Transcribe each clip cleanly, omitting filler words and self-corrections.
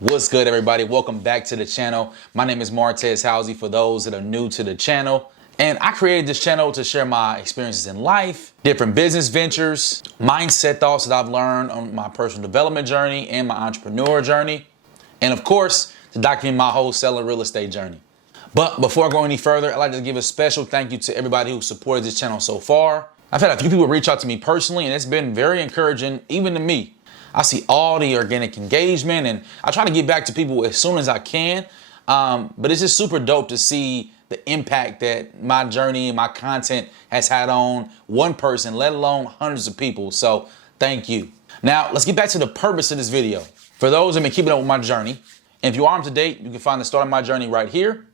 What's good, everybody? Welcome back to the channel. My name is Martez Housey for those that are new to the channel. And I created this channel to share my experiences in life, different business ventures, mindset thoughts that I've learned on my personal development journey and my entrepreneur journey. And of course, to document my wholesaling real estate journey. But before I go any further, I'd like to give a special thank you to everybody who supported this channel so far. I've had a few people reach out to me personally, and it's been very encouraging, even to me. I see all the organic engagement, and I try to get back to people as soon as I can. But it's just super dope to see the impact that my journey and my content has had on one person, let alone hundreds of people. So thank you. Now, let's get back to the purpose of this video. For those that have been keeping up with my journey, and if you are up to date, you can find the start of my journey right here.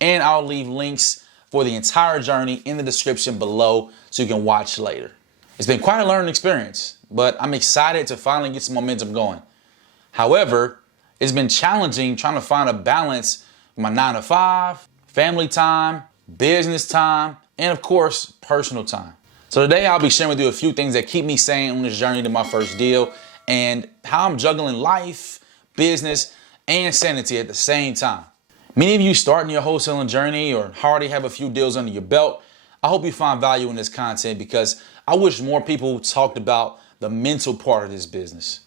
And I'll leave links for the entire journey in the description below so you can watch later. It's been quite a learning experience, but I'm excited to finally get some momentum going. However, it's been challenging trying to find a balance with my 9 to 5, family time, business time, and of course, personal time. So today I'll be sharing with you a few things that keep me sane on this journey to my first deal and how I'm juggling life, business, and sanity at the same time. Many of you starting your wholesaling journey or already have a few deals under your belt. I hope you find value in this content because I wish more people talked about the mental part of this business.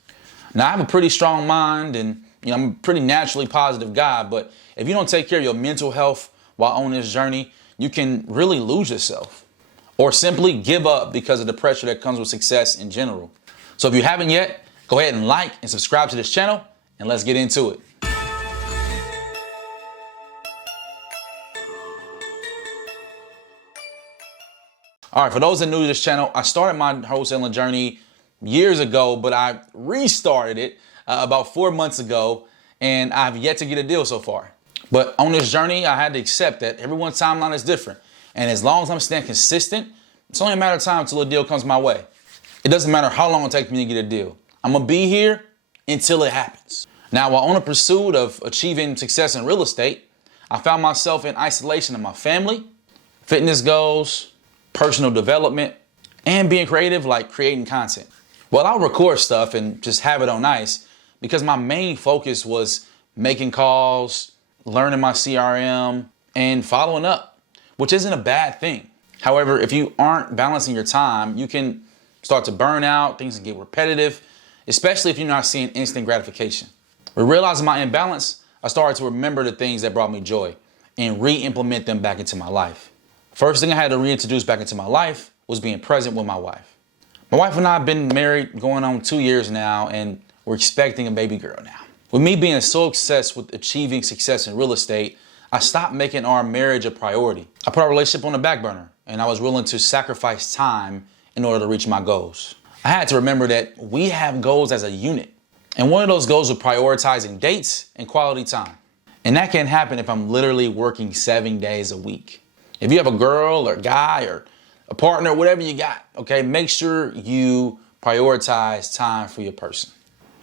Now, I have a pretty strong mind and I'm a pretty naturally positive guy, but if you don't take care of your mental health while on this journey, you can really lose yourself or simply give up because of the pressure that comes with success in general. So if you haven't yet, go ahead and like and subscribe to this channel and let's get into it. All right, for those that are new to this channel, I started my wholesaling journey years ago, but I restarted it about 4 months ago, and I've yet to get a deal so far. But on this journey, I had to accept that everyone's timeline is different. And as long as I'm staying consistent, it's only a matter of time until a deal comes my way. It doesn't matter how long it takes me to get a deal. I'm gonna be here until it happens. Now, while on a pursuit of achieving success in real estate, I found myself in isolation of my family, fitness goals, personal development, and being creative like creating content. Well, I'll record stuff and just have it on ice because my main focus was making calls, learning my CRM, and following up, which isn't a bad thing. However, if you aren't balancing your time, you can start to burn out, things can get repetitive, especially if you're not seeing instant gratification. With realizing my imbalance, I started to remember the things that brought me joy and re-implement them back into my life. First thing I had to reintroduce back into my life was being present with my wife. My wife and I have been married going on 2 years now, and we're expecting a baby girl now. With me being so obsessed with achieving success in real estate, I stopped making our marriage a priority. I put our relationship on the back burner, and I was willing to sacrifice time in order to reach my goals. I had to remember that we have goals as a unit, and one of those goals was prioritizing dates and quality time. And that can't happen if I'm literally working 7 days a week. If you have a girl or guy or a partner, whatever you got, okay, make sure you prioritize time for your person.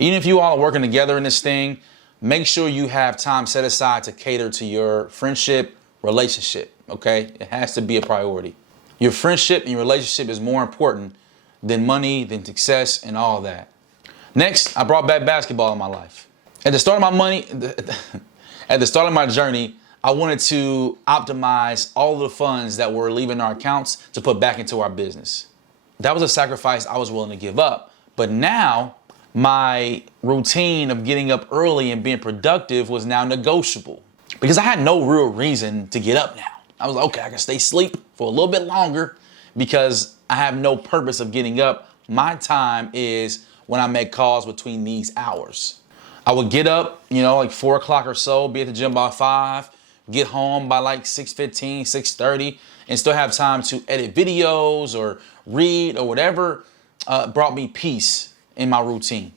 Even if you all are working together in this thing, make sure you have time set aside to cater to your friendship, relationship, okay? It has to be a priority. Your friendship and your relationship is more important than money, than success, and all that. Next, I brought back basketball in my life. At the start of my journey, I wanted to optimize all of the funds that were leaving our accounts to put back into our business. That was a sacrifice I was willing to give up. But now my routine of getting up early and being productive was now negotiable because I had no real reason to get up now. I was like, okay, I can stay asleep for a little bit longer because I have no purpose of getting up. My time is when I make calls between these hours. I would get up, like 4 o'clock or so, be at the gym by 5, get home by like 6:15, 6:30, and still have time to edit videos or read or whatever brought me peace in my routine.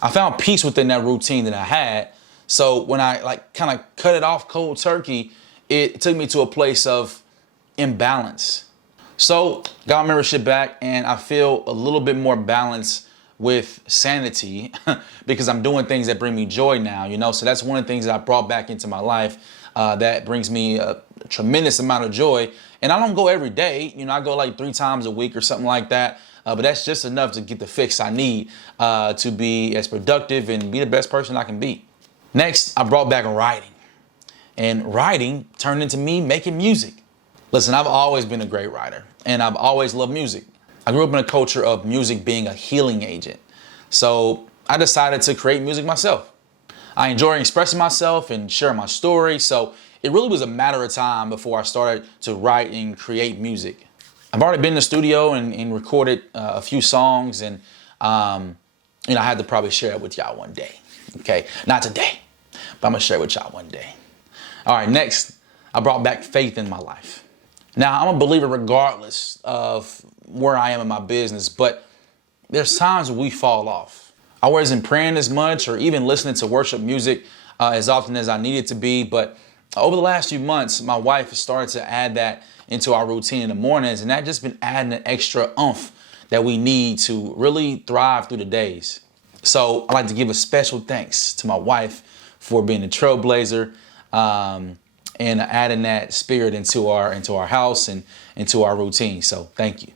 I found peace within that routine that I had. So when I kind of cut it off cold turkey, it took me to a place of imbalance. So got my membership back and I feel a little bit more balanced with sanity because I'm doing things that bring me joy now, so that's one of the things that I brought back into my life that brings me a tremendous amount of joy. And I don't go every day, I go like 3 times a week or something like that. But that's just enough to get the fix I need to be as productive and be the best person I can be. Next, I brought back writing. And writing turned into me making music. Listen, I've always been a great writer, and I've always loved music. I grew up in a culture of music being a healing agent. So I decided to create music myself. I enjoy expressing myself and sharing my story. So it really was a matter of time before I started to write and create music. I've already been in the studio and recorded a few songs, and I had to probably share it with y'all one day. Okay, not today, but I'm gonna share it with y'all one day. All right, next, I brought back faith in my life. Now, I'm a believer regardless of where I am in my business, but there's times we fall off. I wasn't praying as much or even listening to worship music as often as I needed to be, but over the last few months, my wife has started to add that into our routine in the mornings, and that just been adding an extra oomph that we need to really thrive through the days. So I'd like to give a special thanks to my wife for being a trailblazer, and adding that spirit into our house and into our routine. So thank you.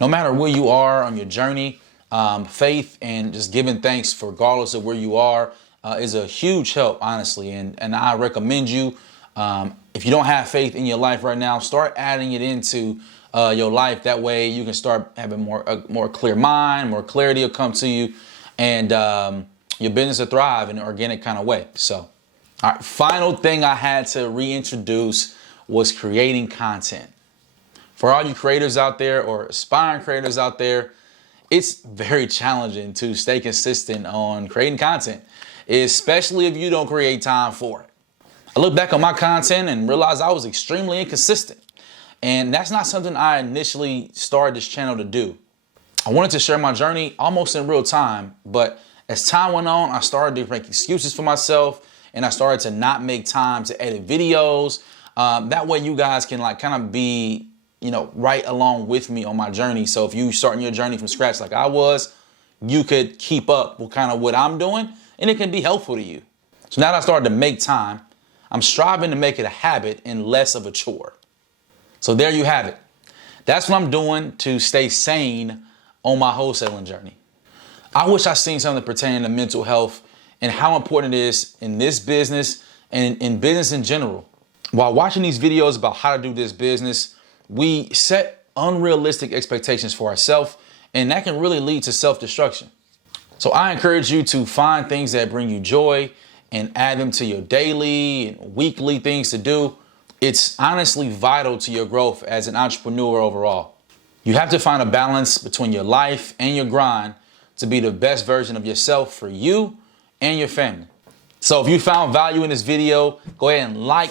No matter where you are on your journey, faith and just giving thanks regardless of where you are is a huge help, honestly. And I recommend you, if you don't have faith in your life right now, start adding it into your life. That way you can start having more clear mind, more clarity will come to you, and your business will thrive in an organic kind of way. So. All right, final thing I had to reintroduce was creating content. For all you creators out there or aspiring creators out there, it's very challenging to stay consistent on creating content, especially if you don't create time for it. I look back on my content and realized I was extremely inconsistent. And that's not something I initially started this channel to do. I wanted to share my journey almost in real time, but as time went on, I started to make excuses for myself, and I started to not make time to edit videos. That way you guys can kind of be, right along with me on my journey. So if you starting your journey from scratch like I was, you could keep up with kind of what I'm doing, and it can be helpful to you. So now that I started to make time, I'm striving to make it a habit and less of a chore. So there you have it. That's what I'm doing to stay sane on my wholesaling journey. I wish I seen something pertaining to mental health and how important it is in this business and in business in general. While watching these videos about how to do this business, we set unrealistic expectations for ourselves, and that can really lead to self-destruction. So I encourage you to find things that bring you joy and add them to your daily and weekly things to do. It's honestly vital to your growth as an entrepreneur overall. You have to find a balance between your life and your grind to be the best version of yourself for you and your family. So if you found value in this video, go ahead and like,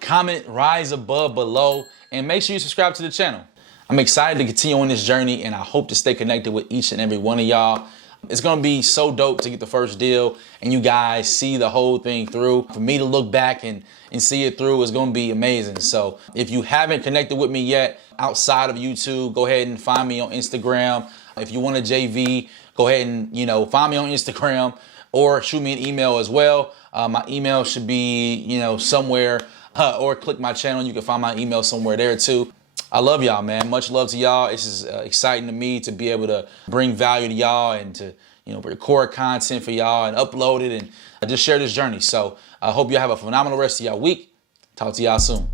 comment, rise above, below, and make sure you subscribe to the channel. I'm excited to continue on this journey, and I hope to stay connected with each and every one of y'all. It's gonna be so dope to get the first deal and you guys see the whole thing through. For me to look back and see it through is gonna be amazing. So if you haven't connected with me yet outside of YouTube, go ahead and find me on Instagram. If you want a JV, go ahead and find me on Instagram, or shoot me an email as well. My email should be, somewhere, or click my channel. You can find my email somewhere there too. I love y'all, man. Much love to y'all. It's just exciting to me to be able to bring value to y'all and to, record content for y'all and upload it and just share this journey. So I hope y'all have a phenomenal rest of y'all week. Talk to y'all soon.